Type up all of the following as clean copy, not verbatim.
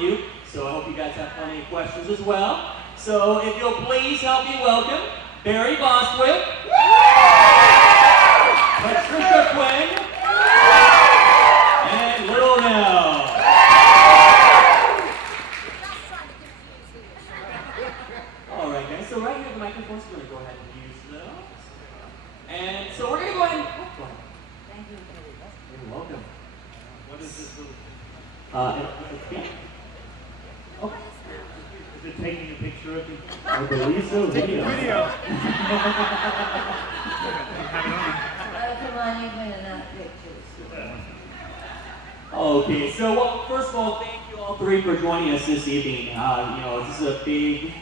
you. So I hope you guys have plenty of questions as well. So if you'll please help me welcome Barry Bostwick, Patricia Quinn, and little Nell. All right, guys. So right here, the microphones. We're going to go ahead and use those. And so we're going to go ahead and. Oh, go ahead. Thank you. You're welcome. What is this little? Oh. Is it taking a picture of you? I believe so. Video. Come on, you've been enough pictures. Okay, so well, first of all, thank you all three for joining us this evening. This is a big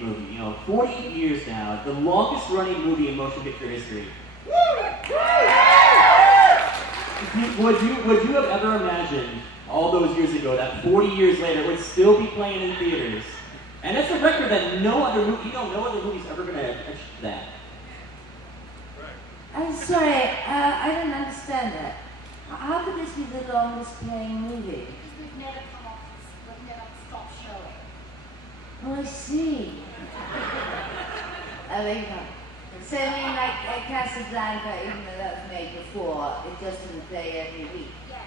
movie. 40 years now, the longest running movie in motion picture history. Would you have ever imagined all those years ago that 40 years later it would still be playing in theaters? And that's a record that no other movie's ever going to achieve that. I'm sorry, I don't understand that. How could this be the longest playing movie? Because we've never stopped showing. Oh, I see. I mean, so I mean, like Casablanca, even though that was made before, it just didn't play every week. Yes.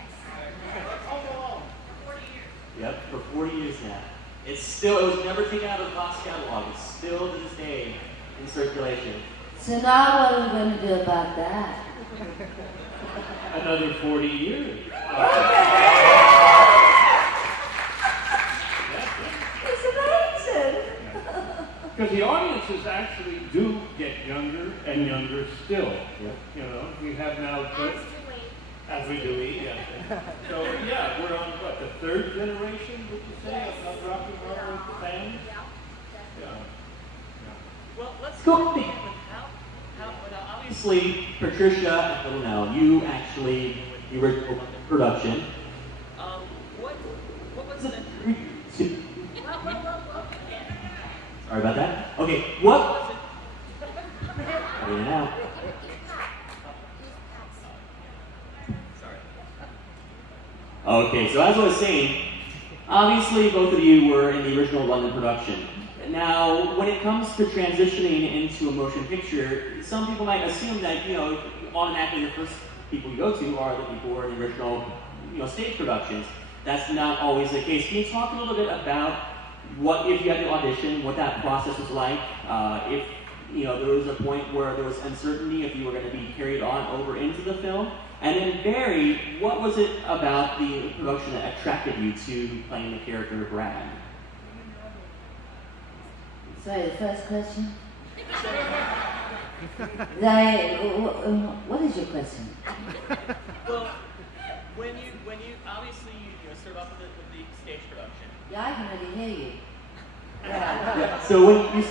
Oh, For 40 years. Yep, for 40 years now. It was never taken out of the Fox catalog. It's still to this day in circulation. So now what are we going to do about that? another 40 years. It's amazing. Because the audiences actually do get younger and younger still. We have now. As we do, yes. So, yeah, we're on, what, the third generation, would you say, of rock and roll fans? Yeah. Well, let's go begin with how obviously, Patricia and little Nell, you actually, the original production. What was it? Sorry about that. Okay, what was it? Cutting it out. Okay, so as I was saying, obviously both of you were in the original London production. Now, when it comes to transitioning into a motion picture, some people might assume that, automatically the first people you go to are the people who are in the original, stage productions. That's not always the case. Can you talk a little bit about if you had to audition, what that process was like, if, there was a point where there was uncertainty if you were going to be carried on over into the film? And then Barry, what was it about the production that attracted you to playing the character Brad? Sorry, the first question? What is your question? Well, when you obviously you start off with the stage production. Yeah, I can really hear you. Yeah. So when you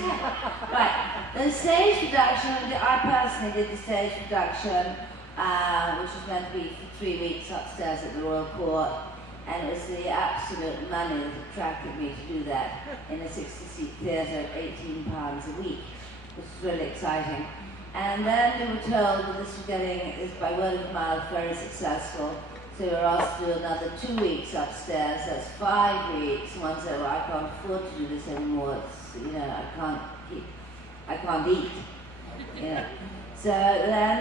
Right, the stage production, I personally did the stage production, which was meant to be for 3 weeks upstairs at the Royal Court, and it was the absolute money that attracted me to do that in a 60-seat theatre at £18 a week, which was really exciting. And then we were told that this was by word of mouth, very successful, so we were asked to do another 2 weeks upstairs. That's 5 weeks. One said, well, I can't afford to do this anymore. It's, I can't eat. So then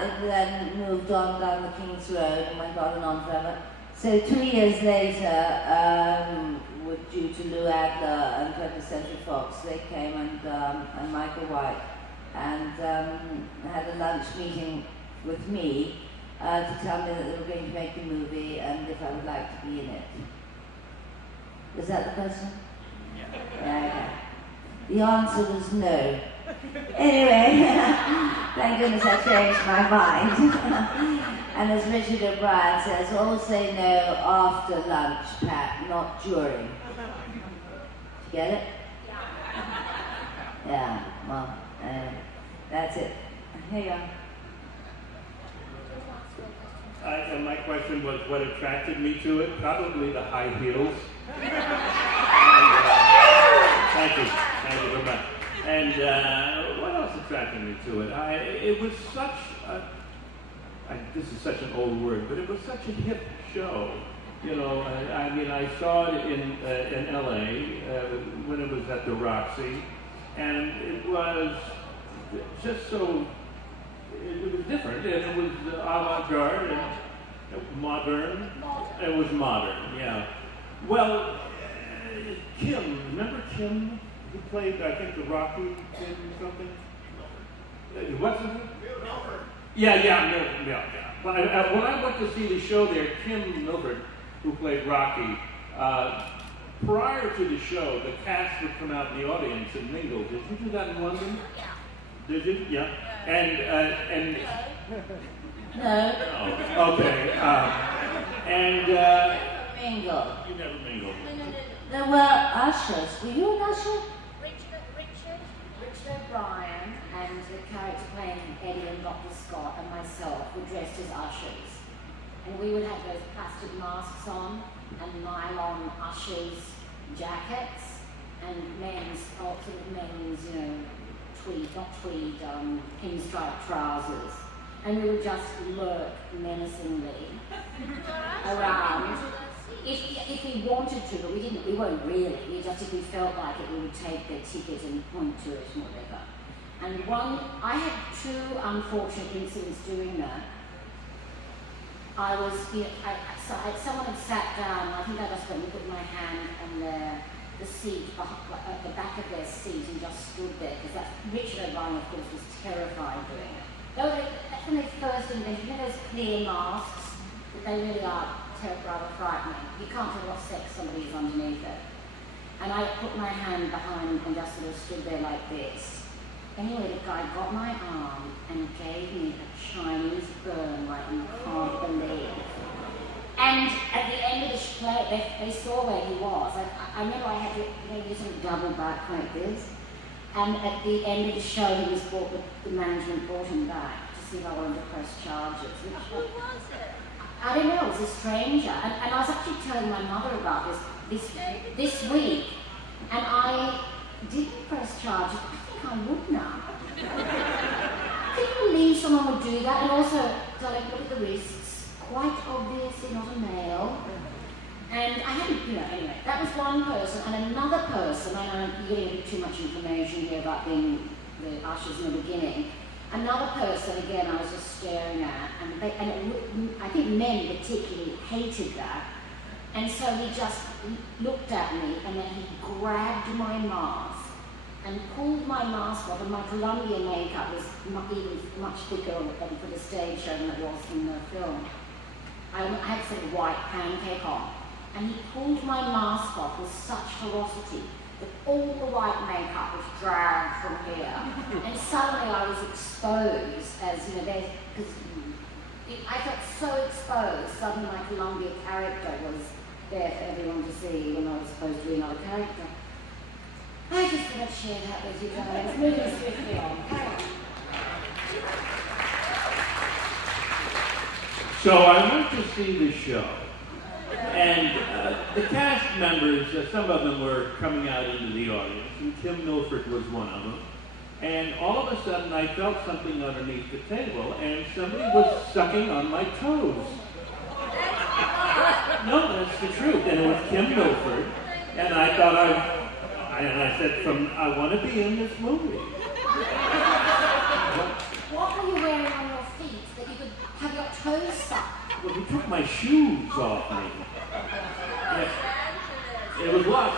it then moved on down the King's Road and went on and on forever. So 2 years later, due to Lou Adler and 20th Century Fox, they came and Michael White and had a lunch meeting with me to tell me that they were going to make the movie and if I would like to be in it. Was that the question? Yeah. Okay. The answer was no. Anyway, thank goodness I changed my mind. And as Richard O'Brien says, always say no after lunch, Pat, not during. Get it? Yeah, well, that's it. Here you are. And my question was what attracted me to it? Probably the high heels. Thank you very much. And what else attracted me to it? It was such a, this is such an old word, but it was such a hip show. You know, I mean, I saw it in L.A. When it was at the Roxy, and it was just so. It was different, and it was avant-garde and modern. It was modern, yeah. Well, Kim, remember Kim? Who played, I think, the Rocky Kim or something? What's his name? Yeah. When I went to see the show there, Kim Milford, who played Rocky, prior to the show, the cast would come out in the audience and mingle. Did you do that in London? Yeah. Did you? Yeah. And No. oh, okay. Mingle. You never mingled. There were ushers. Were you an usher? Richard O'Brien and the character playing Eddie and Dr. Scott and myself were dressed as ushers. And we would have those plastic masks on and nylon ushers jackets and men's, tweed, pinstripe trousers. And we would just lurk menacingly around. If we wanted to, but we didn't, we weren't really. We just, if we felt like it, we would take their ticket and point to it and whatever. And I had two unfortunate incidents doing that. I was, someone had sat down, I think I just went and put my hand on the seat, at the back of their seat and just stood there, because Richard O'Brien, of course, was terrified doing it. That's when they first invented, those clear masks, but they really are rather frightening. You can't tell what sex somebody is underneath it. And I put my hand behind and just sort of stood there like this. Anyway, the guy got my arm and gave me a Chinese burn like you can't believe. And at the end of the show, they saw where he was. I remember I had to do some double back like this. And at the end of the show, the management brought him back to see if I wanted to press charges. Who was it? I don't know, it was a stranger. And I was actually telling my mother about this week. And I didn't press charges. I think I would now. Can you believe someone would do that? And also, darling, look at the wrists. Quite obviously not a male. And I hadn't, anyway, that was one person. And another person, I know you're getting a bit too much information here about being the ushers in the beginning. Another person, again, I was just staring at, and I think men particularly hated that. And so he just looked at me, and then he grabbed my mask and pulled my mask off, and my Columbia makeup was even much thicker for the stage show than it was in the film. I had sort of white pancake on, and he pulled my mask off with such ferocity that all the white makeup was dragged from here. And suddenly I was exposed as, because I felt so exposed. Suddenly my Columbia character was there for everyone to see when I was supposed to be another character. I just thought I'd share that with you guys. Moving swiftly on. Carry on. So I went to see the show. And the cast members, some of them were coming out into the audience, and Kim Milford was one of them. And all of a sudden, I felt something underneath the table, and somebody was sucking on my toes. No, that's the truth. And it was Kim Milford. And I thought I said, I want to be in this movie. What were you wearing on your feet that you could have your toes sucked? Well, he took my shoes off me. Yes. It was what? I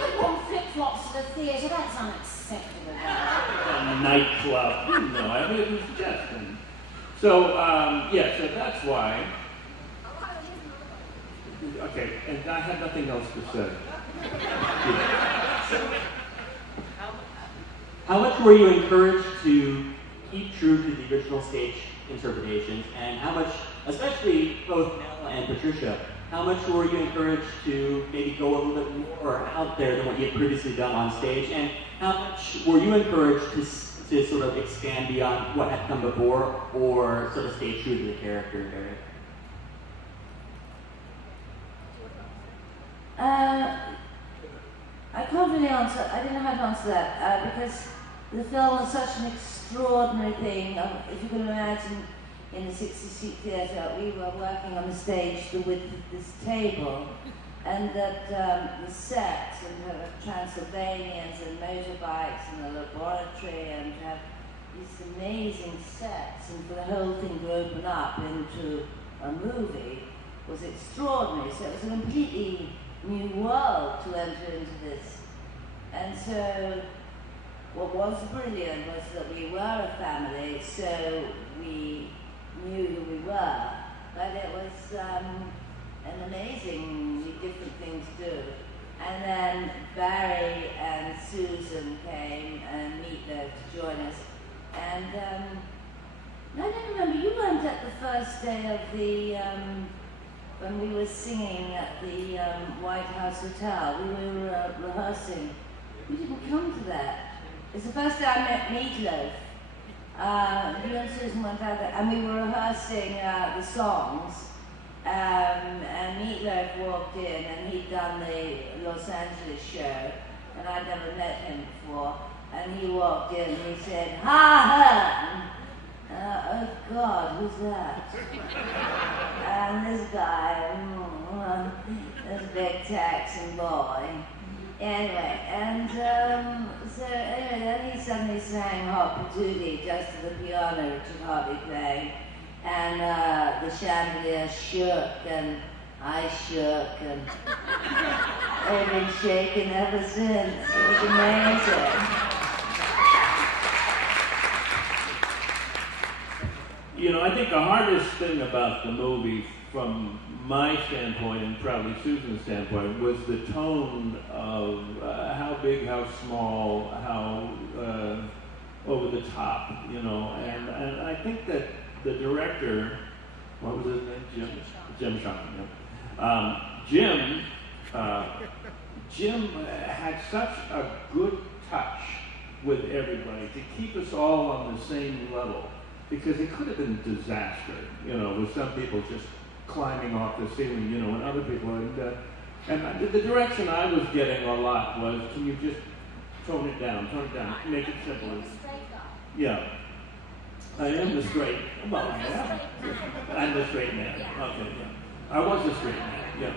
wouldn't want flip-flops to the theatre. That's unacceptable. A nightclub. No, I mean, it was suggestion. So, so that's why. Okay, and I had nothing else to say. How much were you encouraged to keep true to the original stage interpretations, and how much, especially both Nell and Patricia, how much were you encouraged to maybe go a little bit more out there than what you had previously done on stage, and how much were you encouraged to sort of expand beyond what had come before, or sort of stay true to the character area? I can't really answer. I didn't know how to answer that because the film was such an extraordinary thing. If you can imagine, in the 60-seat theatre, we were working on the stage the width of this table, and that the sets and Transylvanians and motorbikes and the laboratory and have these amazing sets, and for the whole thing to open up into a movie was extraordinary. So it was a completely new world to enter into this. And so what was brilliant was that we were a family, so we knew who we were, but it was an amazingly different thing to do. And then Barry and Susan came and Meatloaf to join us. And I don't remember, you weren't at the first day of the, when we were singing at the White House Hotel. We were rehearsing. You didn't come to that. It's the first day I met Meatloaf. You and Susan went out there, and we were rehearsing the songs. And Meatloaf walked in, and he'd done the Los Angeles show, and I'd never met him before. And he walked in, and he said, "Ha ha!" Oh God, who's that? And this guy, this big Texan boy. Anyway, and so anyway, then he suddenly sang Hot Patootie just to the piano, Richard Hartley playing, and the chandelier shook, and I shook, and they've been shaking ever since. It was amazing. You know, I think the hardest thing about the movie, from my standpoint and probably Susan's standpoint, was the tone of how big, how small, how over the top, you know. And I think that the director, what was his name? Jim Sharman. Yeah. Jim had such a good touch with everybody to keep us all on the same level. Because it could have been a disaster, you know, with some people just climbing off the ceiling, you know, and other people. And the direction I was getting a lot was, can you just tone it down, make it simple. Yeah. I am the straight, well, yeah. I'm the straight man. Okay, yeah. I was the straight man, yeah.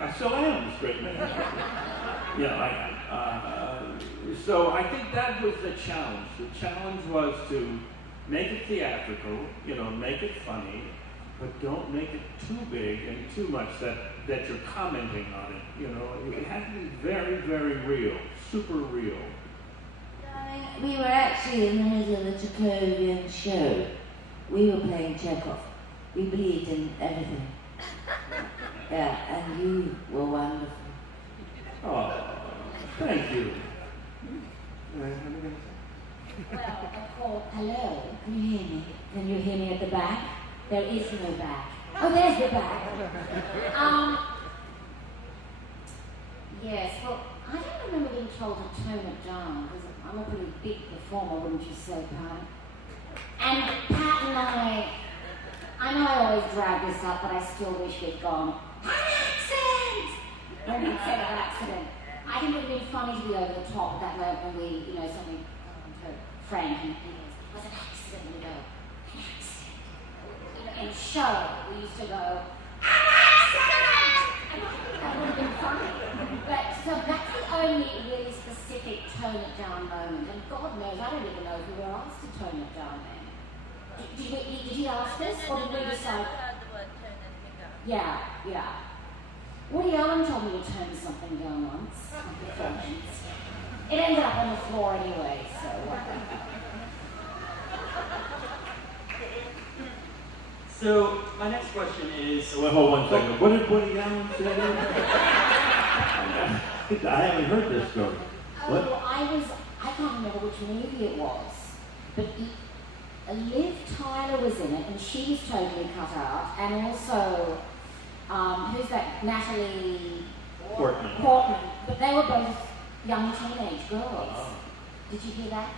I still am the straight man. Yeah, so I think that was the challenge. The challenge was to make it theatrical, you know, make it funny, but don't make it too big and too much that you're commenting on it. You know, it had to be very, very real, super real. Darling, we were actually in the middle of the Chekhovian show. We were playing Chekhov. We believed in everything. Yeah, and you were wonderful. Oh, thank you. Well, hello, can you hear me? Can you hear me at the back? There is no back. Oh, there's the back. Yes, well, I don't remember being told to tone it down, because I'm a pretty big performer, wouldn't you say, Pat? And Pat and I know I always drag this up, but I still wish we'd gone, an accent! When we said an accident. I think it would have been funny to be over the top at that moment when we, you know, something Frank, and he goes, it was an accident, and we go, an accident. You know, in show, we used to go, an accident! And I think that would have been funny. But so that's the only really specific tone it down moment. And God knows, I don't even know if we were asked to tone it down then. Did he ask us, or did we decide? Yeah. Woody Allen told me to turn something down once on performance. It ended up on the floor anyway, so. So my next question is. Well, hold one second. What did Woody Allen say? I haven't heard this story. What? Oh, I can't remember which movie it was, but Liv Tyler was in it, and she was totally cut out, and also, who's that? Natalie Portman. But they were both young teenage girls. Oh. Did you hear that?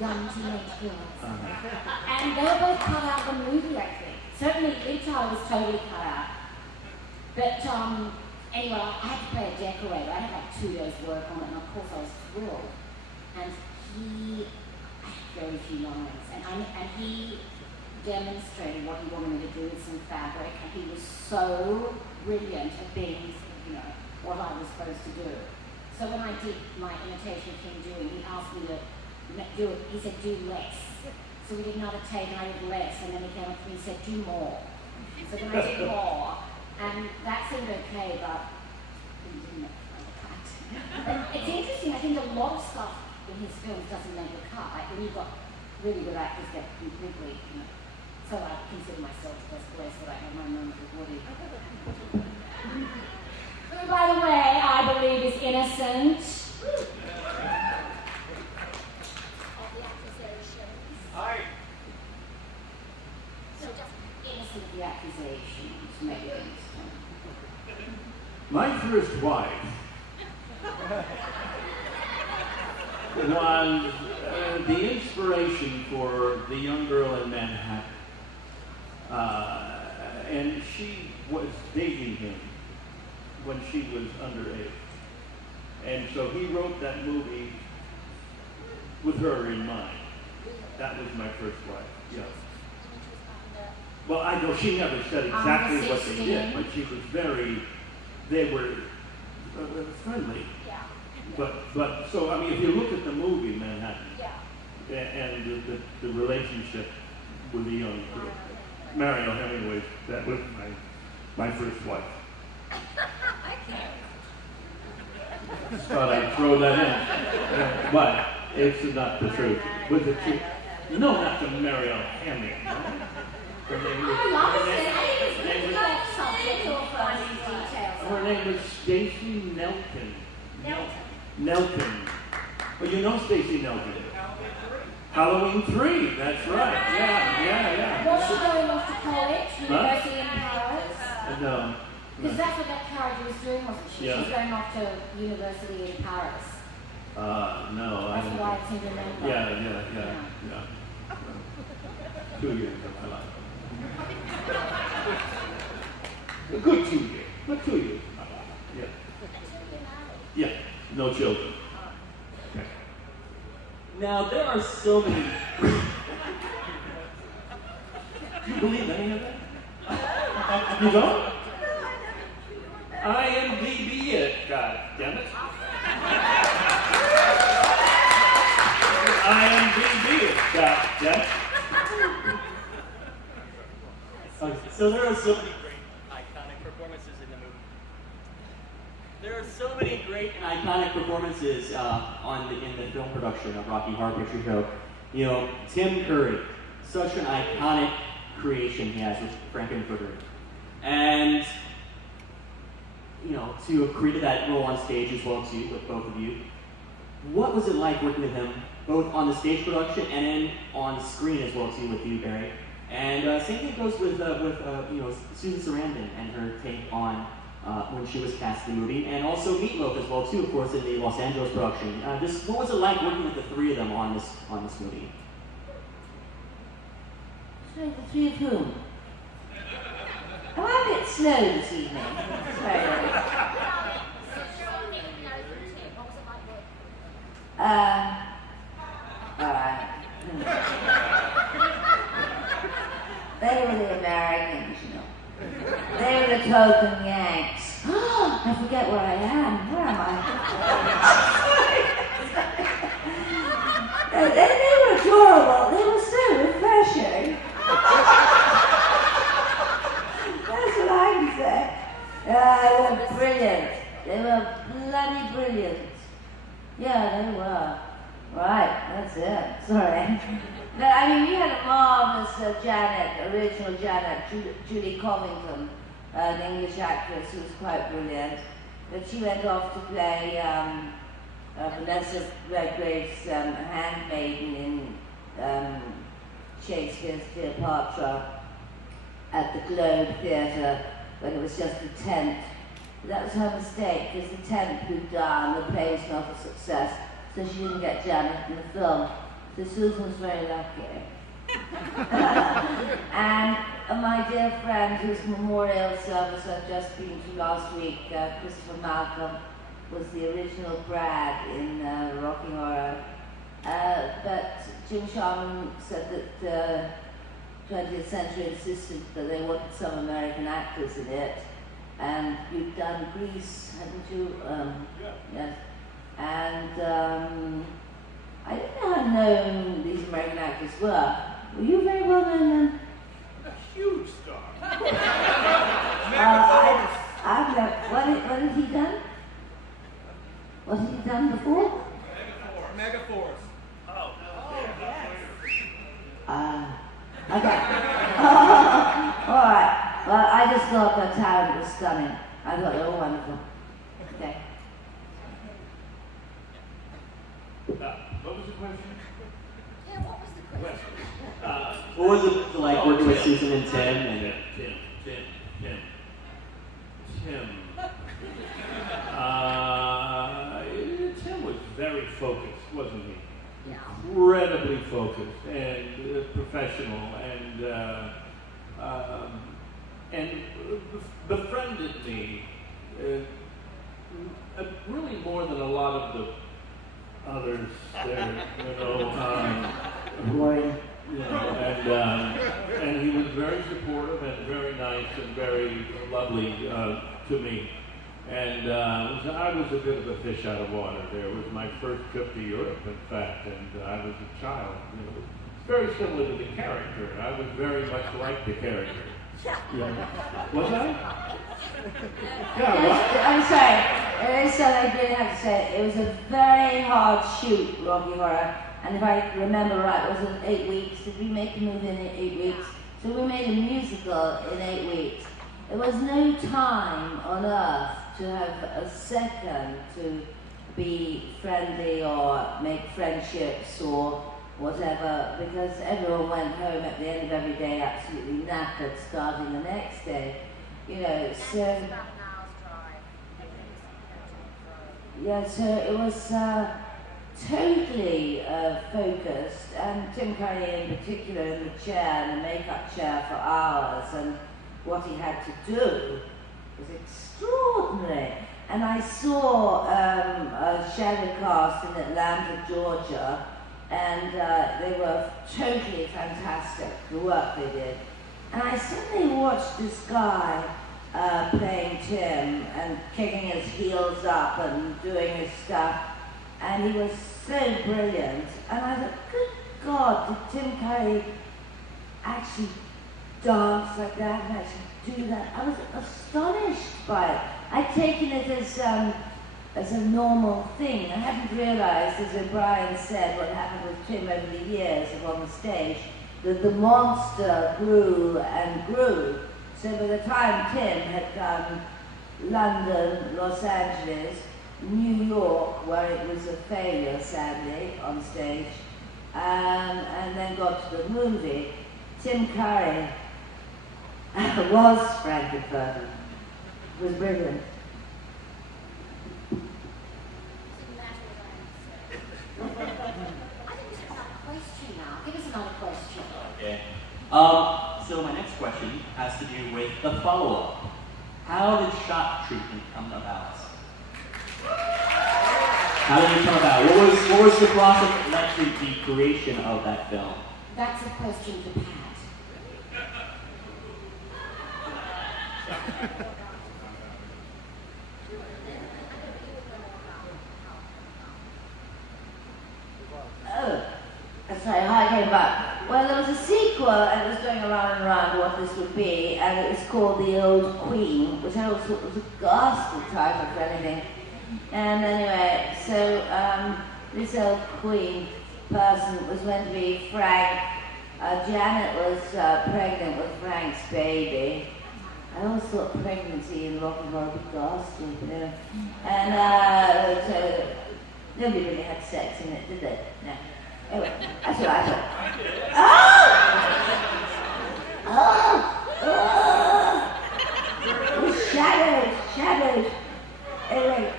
Young teenage girls. And they were both cut out of the movie, I think. Certainly, Liv Tyler was totally cut out. But anyway, I had to play a decorator. I had like 2 days work on it, and of course I was thrilled. And I had very few lines. And he demonstrated what he wanted me to do with some fabric, and he was so brilliant at being, what I was supposed to do. So when I did my imitation of him doing, he asked me to do it. He said, do less. So we did another take, and I did less, and then he came up to me and said, do more. So then I did more, and that seemed okay, but he didn't make the cut. It's interesting, I think a lot of stuff in his films doesn't make the cut. Like when you've got really good actors get completely, so I consider myself just blessed that I have my moment with Woody. Who, by the way, I believe is innocent of the accusations. Aye. So just innocent of the accusations, maybe innocent. My first wife was the inspiration for the young girl in Manhattan. And she was dating him when she was underage. And so he wrote that movie with her in mind. That was my first wife, yeah. Well, I know she never said exactly what they did, but she was they were friendly. Yeah. But so, I mean, if you look at the movie Manhattan, Yeah. and the relationship with the young girl, Mariel Hemingway, that was my first wife. Just thought I'd throw that in. But it's not the truth. Was it true? No, not to Mariel Hemingway. No? Her name was, I love her it. name- I think it's really love subject or finding details. her name was Stacy Nelkin. Nelkin. Well, you know Stacy Nelkin. Halloween 3, that's right. Yeah. Was she going off to college, university in Paris? No. Because that's what that character was doing, wasn't she? Yeah. She was going off to university in Paris. No, I That's don't what I think. seem to remember. Yeah. 2 years of my life. A good 2 years. But 2 years of my life. Yeah. Yeah. No children. Okay. Now, there are so many. You believe any of that? You don't? IMDb it, God damn it. IMDb it, God damn it. Okay, so there are so many great iconic performances in the movie. There are so many great and iconic performances in the film production of Rocky Horror Picture Show. Tim Curry, such an iconic creation he has with Frankenfurter. And, to have created that role on stage as well too, with both of you. What was it like working with him, both on the stage production and then on screen as well too with you, Barry? And same thing goes with Susan Sarandon and her take on when she was cast in the movie, and also Meatloaf as well too, of course, in the Los Angeles production. What was it like working with the three of them on this movie? Sorry, the three of whom? Oh, I'm a bit slow this evening. Sorry. Alright. They were the Americans, They were the token Yanks. I forget where I am. Where am I? They were adorable. They were so refreshing. That's what I can say. They were brilliant. They were bloody brilliant. Yeah, they were. Right, that's it. Sorry. But we had a marvelous original Janet, Julie Covington, an English actress who was quite brilliant. But she went off to play Vanessa Redgrave's handmaiden in Shakespeare's Cleopatra at the Globe Theatre when it was just a tent. That was her mistake, because the tent blew down, the play was not a success, so she didn't get Janet in the film. So Susan was very lucky. And my dear friend, whose memorial service I've just been to last week, Christopher Malcolm, was the original Brad in Rocky Horror. But Jim Sharman said that 20th Century insisted that they wanted some American actors in it, and you'd done Grease, hadn't you? Yeah. Yes. And I didn't know how known these American actors were. Were you very well known then? A huge star. I've never, what had he done? What had he done before? Megaforce. Oh, yes. Okay. All right. Well, I just thought their talent was stunning. I thought they were wonderful. Okay. What was the question? Yeah, what was the question? What was it like working with Susan and Tim? And Tim. Tim was very focused, wasn't he? Yeah. Incredibly focused and professional and befriended me really more than a lot of the others there, Boring. and he was very supportive and very nice and very lovely to me. And I was a bit of a fish out of water there. It was my first trip to Europe, in fact, and I was a child. Very similar to the character. I was very much like the character. Yeah. Was I? Yeah, what? I'm sorry. So I did have to say, it was a very hard shoot, Rocky Horror. And if I remember right, it was in 8 weeks. Did we make the movie in 8 weeks? So we made a musical in 8 weeks. There was no time on earth to have a second to be friendly or make friendships or whatever, because everyone went home at the end of every day absolutely knackered, starting the next day. So yeah, so it was totally focused, and Tim Curry in particular in the chair, in the makeup chair for hours, and what he had to do was extraordinary. And I saw a shadow cast in Atlanta, Georgia, and they were totally fantastic, the work they did. And I suddenly watched this guy playing Tim and kicking his heels up and doing his stuff, and he was so brilliant. And I thought, good God, did Tim Curry actually dance like that and actually do that? I was astonished by it. I'd taken it as a normal thing. I hadn't realized, as O'Brien said, what happened with Tim over the years on the stage, that the monster grew and grew. So by the time Tim had done London, Los Angeles, New York, where it was a failure, sadly, on stage, and then got to the movie, Tim Curry was Frankenfurter. It was brilliant. I think we should have a question now. Give us another question. Okay. So my next question has to do with the follow-up. How did shot treatment come about? How did it come about? What was the process that led to the creation of that film? That's a question for Pat. Oh, sorry, how I came about. Well, there was a sequel, and it was going around and around what this would be, and it was called The Old Queen, which I always thought was a ghastly title for anything. And anyway, so this old queen person was meant to be Frank. Janet was pregnant with Frank's baby. I always thought pregnancy in rock and roll was ghastly, And so nobody really had sex in it, did they? No. Anyway, that's what I thought. Oh! Shadowed. Anyway,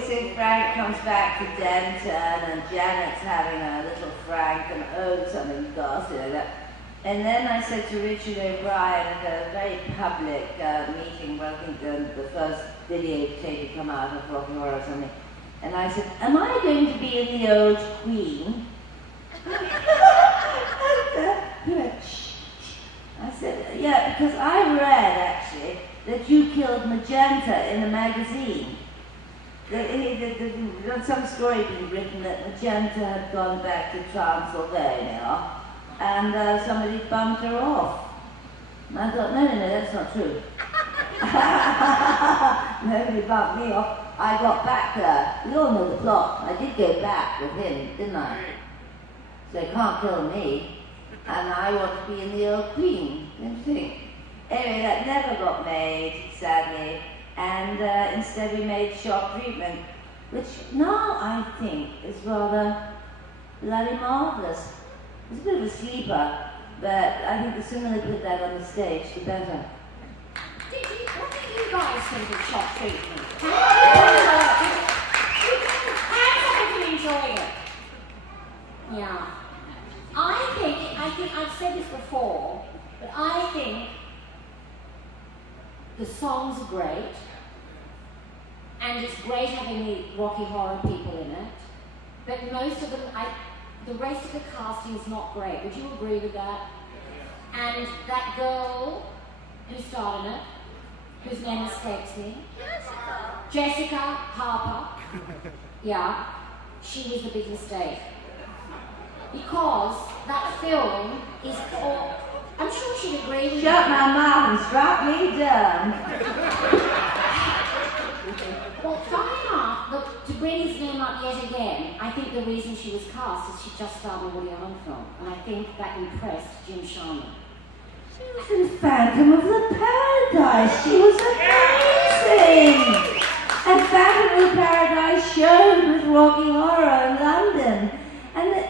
so Frank comes back to Denton, and Janet's having a little Frank, and something ghastly like that. And then I said to Richard O'Brien at a very public meeting, where I think the first videotape had come out of Rock and Roll or something, and I said, am I going to be in The Old Queen? He went, shh. I said, yeah, because I read, actually, that you killed Magenta in a magazine. Some story being written that Magenta had gone back to Transylvania and somebody bumped her off. And I thought, no, that's not true. Nobody bumped me off. I got back there. We all know the plot. I did go back with him, didn't I? So they can't kill me. And I want to be in the Old Queen, don't you think? Anyway, that never got made, sadly. And instead we made Shock Treatment, which now I think is rather bloody marvellous. It's a bit of a sleeper, but I think the sooner they put that on the stage, the better. What do you guys think of Shock Treatment? How did you enjoy it? Yeah. I think I've said this before, but I think the songs are great, and it's great having the Rocky Horror people in it, but most of them, the rest of the casting is not great. Would you agree with that? And that girl who starred in it, whose name escapes me, Jessica Harper, yeah, she was the big mistake. Because that film is all, I'm sure she'd agree with Shut me. my mouth and strap me down. Well, funny enough, look, to bring his name up yet again, I think the reason she was cast is she just starred in a Woody Allen film, and I think that impressed Jim Sharman. She was in Phantom of the Paradise. She was amazing. And Phantom of the Paradise showed with Rocky Horror in London. And that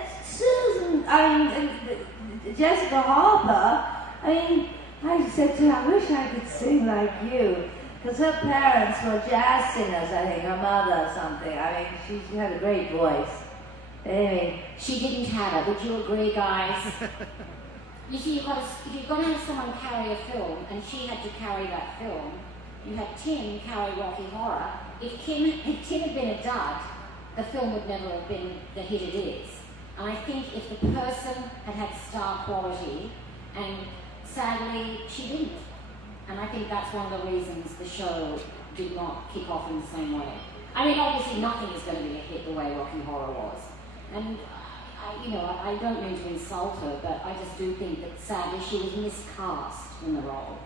Jessica Harper, I said to her, I wish I could sing like you. Because her parents were jazz singers, I think, her mother or something. She had a great voice. Anyway, She didn't have it. Would you agree, guys? You see, you've got to have someone carry a film, and she had to carry that film. You had Tim carry Rocky Horror. If Tim had been a dud, the film would never have been the hit it is. And I think if the person had star quality, and sadly, she didn't. And I think that's one of the reasons the show did not kick off in the same way. Obviously nothing is going to be a hit the way Rocky Horror was. And I don't mean to insult her, but I just do think that sadly she was miscast in the role.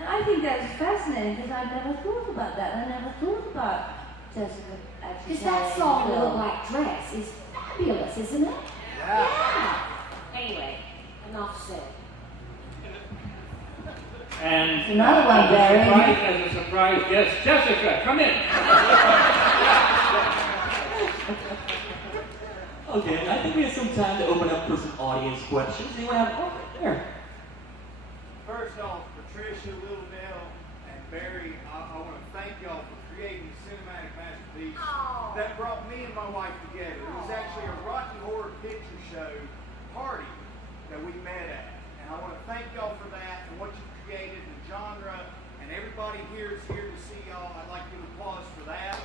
and I think that's fascinating because I never thought about that. I never thought about Jessica actually. Because that song, Little Black Dress, is fabulous, isn't it? Yeah. Anyway, enough said. And Another one, Barry. As a surprise guest, Jessica, come in. Okay, I think we have some time to open up for some audience questions. Anyone have one right there? First off, Patricia, Little Nell, and Barry, I want to thank y'all for creating a cinematic masterpiece that brought me and my wife together. It was actually a Rocky Horror Picture Show party that we met at. And I want to thank y'all for that and what you created, the genre, and everybody here is here to see y'all. I'd like to give applause for that.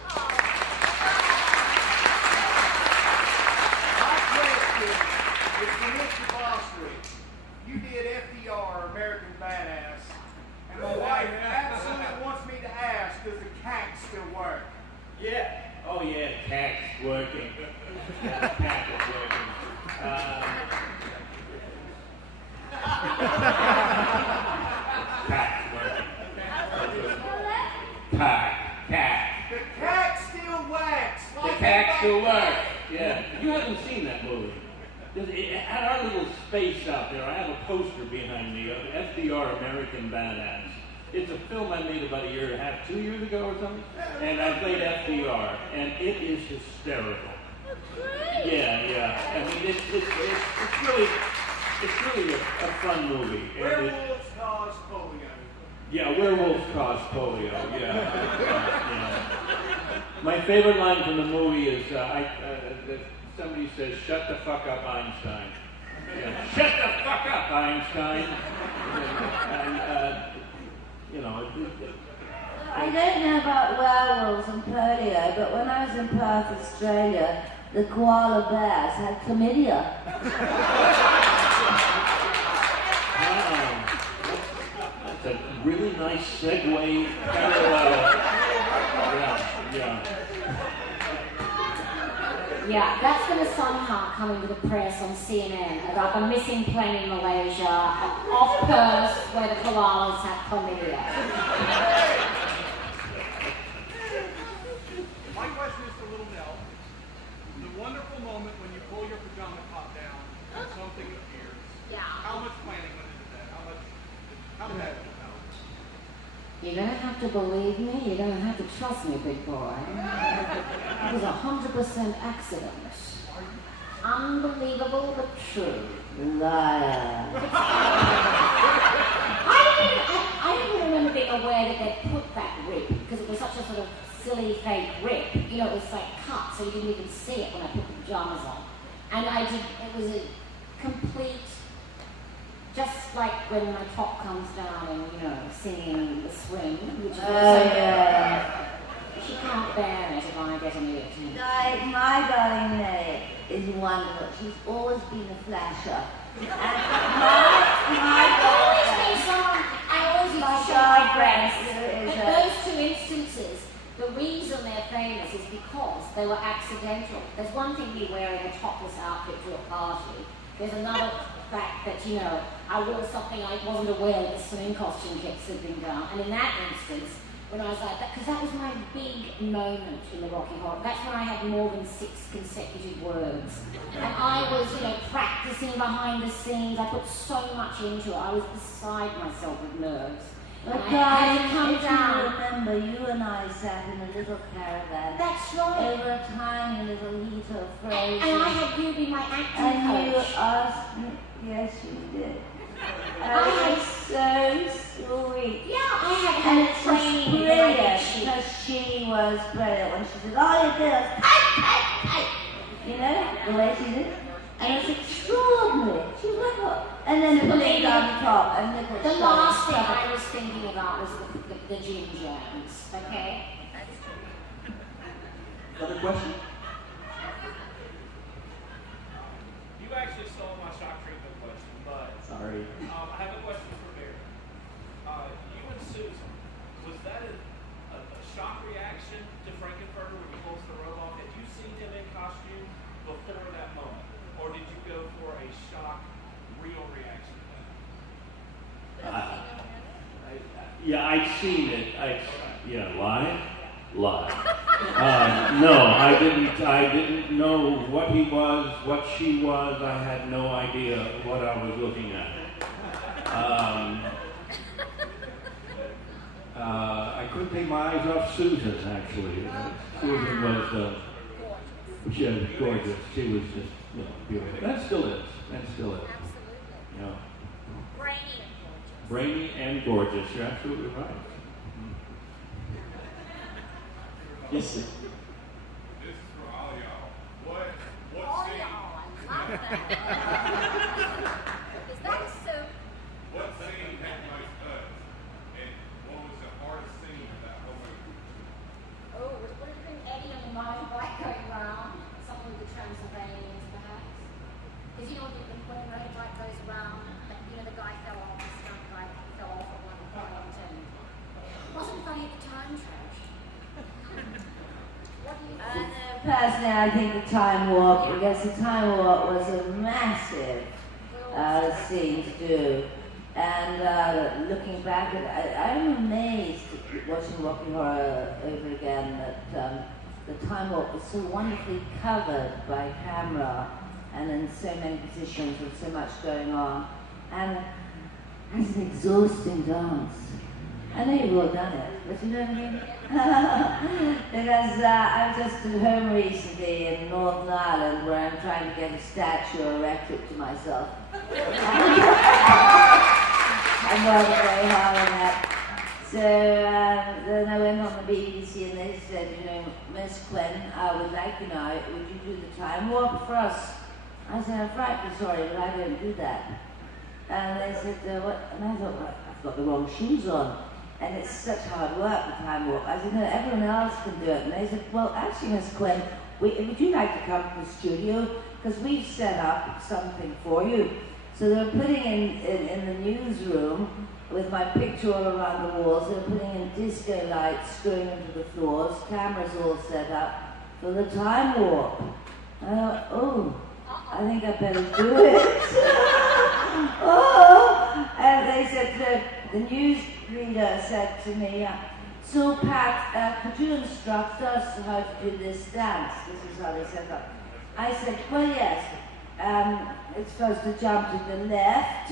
My question is for Mr. Bostwick. You did FDR, American Badass, and my wife absolutely wants me to ask, does the CAC still work? Yeah. Oh yeah, CAC's working. Yeah, CAC is working. CAC's working. CAC. The CAC still wax. The CAC still works. Yeah. You haven't seen that movie. At our little space out there, I have a poster behind me of FDR, American Badass. It's a film I made about a year and a half, 2 years ago or something, and I played FDR, and it is hysterical. Yeah. I mean, it's really a fun movie. Werewolves cause polio. Yeah, werewolves cause polio. Yeah. My favorite line from the movie is somebody says, "Shut the fuck up, Einstein." Yeah. Shut the fuck up, Einstein. I don't know about werewolves and polio, but when I was in Perth, Australia, the koala bears had chlamydia. really nice segue parallel. Yeah. Yeah, that's going to somehow come into the press on CNN about the missing plane in Malaysia, off Perth, where the koalas have chlamydia. My question is for little Nell. The wonderful moment when you pull your pajama top down and something appears. Yeah. How much planning went into that? How did that come out? You're going to have to believe me, you're going to have to trust me, big boy. It was 100% accident. Unbelievable but true. Liar. I don't even remember being aware that they'd put that rip, because it was such a sort of silly fake rip. You know, it was like cut, so you didn't even see it when I put the pajamas on. And it was a complete, just like when my top comes down and, you know, singing the swing, which is yeah. she can't bear it if I get any attention. My darling Nell is wonderful. She's always been a flasher. And I always used to show my breasts. But those two instances, the reason they're famous is because they were accidental. There's one thing me wearing a topless outfit to a party. There's another fact that, you know, I wore something I wasn't aware that the swing costume kept slipping down. And in that instance, when I was like that, because that was my big moment in the Rocky Horror. That's when I had more than 6 consecutive words. And I was, you know, practicing behind the scenes. I put so much into it. I was beside myself with nerves. But And I had to darling, come if down. you remember, you and I sat in a little caravan That's right. over a tiny little heater of And frozen. I had you be my acting And you coach. asked me, yes you did. I It was so sweet. Yeah, I had And her it's just training brilliant because because she was brilliant when she said, all you do is cut. You know, the way she did. And it was extraordinary. She was like, what? And then pulling down the top and nipples. the last thing I was thinking about was the gym jams, okay? Another question? You actually stole my shock treatment question, but Sorry. I have a question for Barry. You and Susan, was that a shock reaction to Frankenfurter when he pulls the robe off? Had you seen him in costume before that moment? Or did you go for a shock, real reaction to that? Yeah, I'd seen it. Live? No, I didn't know what he was, what she was. I had no idea what I was looking at. I couldn't take my eyes off Susan, actually. Susan was, she was gorgeous. She was just, you know, beautiful. That still is. Yeah. Brainy and gorgeous. You're absolutely right. Yes, sir. This is for all y'all. What scene? Is that so? What scene had the most cuts? And what was the hardest scene of that whole movie? Oh, would it have been Eddie on the motorbike going around? Something with the Transylvanians, perhaps? Because you know when the motorbike goes around, you know, the guy fell off, the stunt guy fell off at one point, and it wasn't funny at the time, Trash. What do you think? Personally, I think the time warp, because the time warp was a massive scene to do. And looking back at it, I'm amazed watching Rocky Horror over again that the time warp was so wonderfully covered by camera and in so many positions with so much going on. And it's an exhausting dance. I know you've all done it, but you know what I mean? Because I was just at home recently in Northern Ireland where I'm trying to get a statue erected to myself. I'm working very hard on that. So then I went on the BBC and they said, you know, Miss Quinn, I would like you now, would you do the time warp for us? I said, I'm frightfully sorry, but I don't do that. And they said, what? And I thought, well, I've got the wrong shoes on. And it's such hard work, the time warp. I said, no, everyone else can do it. And they said, well, actually, Miss Quinn, would you like to come to the studio? Because we've set up something for you. So they were putting in the newsroom with my picture all around the walls. They were putting in disco lights screwing into the floors, cameras all set up for the time warp. I thought, oh, I think I better do it. Oh! And they said, the newsreader said to me, so Pat, could you instruct us how to do this dance? This is how they set up. I said, well, yes. It's supposed to jump to the left,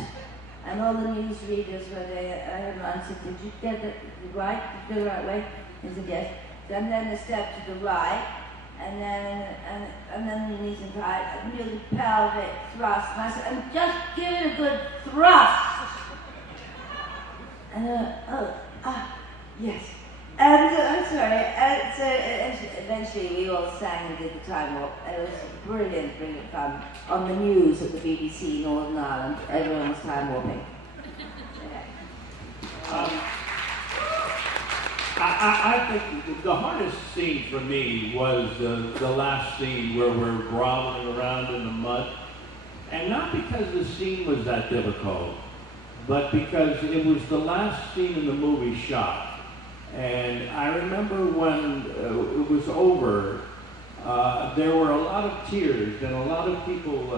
and all the newsreaders were there. I had one said, did you get it right? Did you go the right way? He said, yes. And then a step to the right, and then the knees and thighs, and do the pelvic thrust. And I said, and just give it a good thrust. And yes. And I'm sorry. And so eventually we all sang and did the time warp. It was brilliant fun. On the news at the BBC Northern Ireland, everyone was time warping. I think the hardest scene for me was the last scene where we're groveling around in the mud. And not because the scene was that difficult, but because it was the last scene in the movie shot. And I remember when it was over, there were a lot of tears and a lot of people,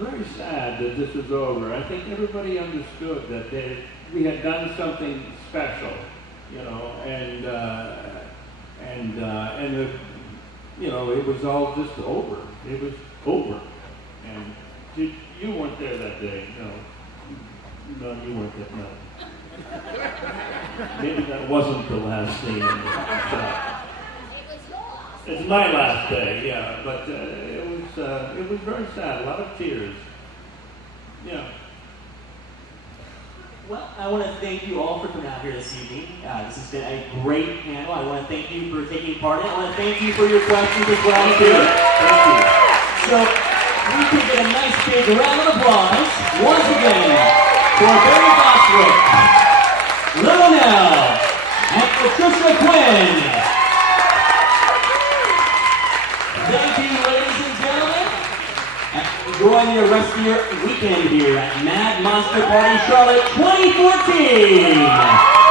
very sad that this was over. I think everybody understood that we had done something special, and it was all just over. It was over. And you weren't there that day, no, you weren't there, no. Maybe that wasn't the last scene. It's my last day, yeah, but it was very sad. A lot of tears. Yeah. Well, I want to thank you all for coming out here this evening. This has been a great panel. I want to thank you for taking part in it. I want to thank you for your questions as well, too. Thank you. So, we can get a nice big round of applause once again for Barry Bostwick, Nell, and Patricia Quinn. Thank you, ladies and gentlemen. Enjoy the rest of your weekend here at Mad Monster Party Charlotte 2014.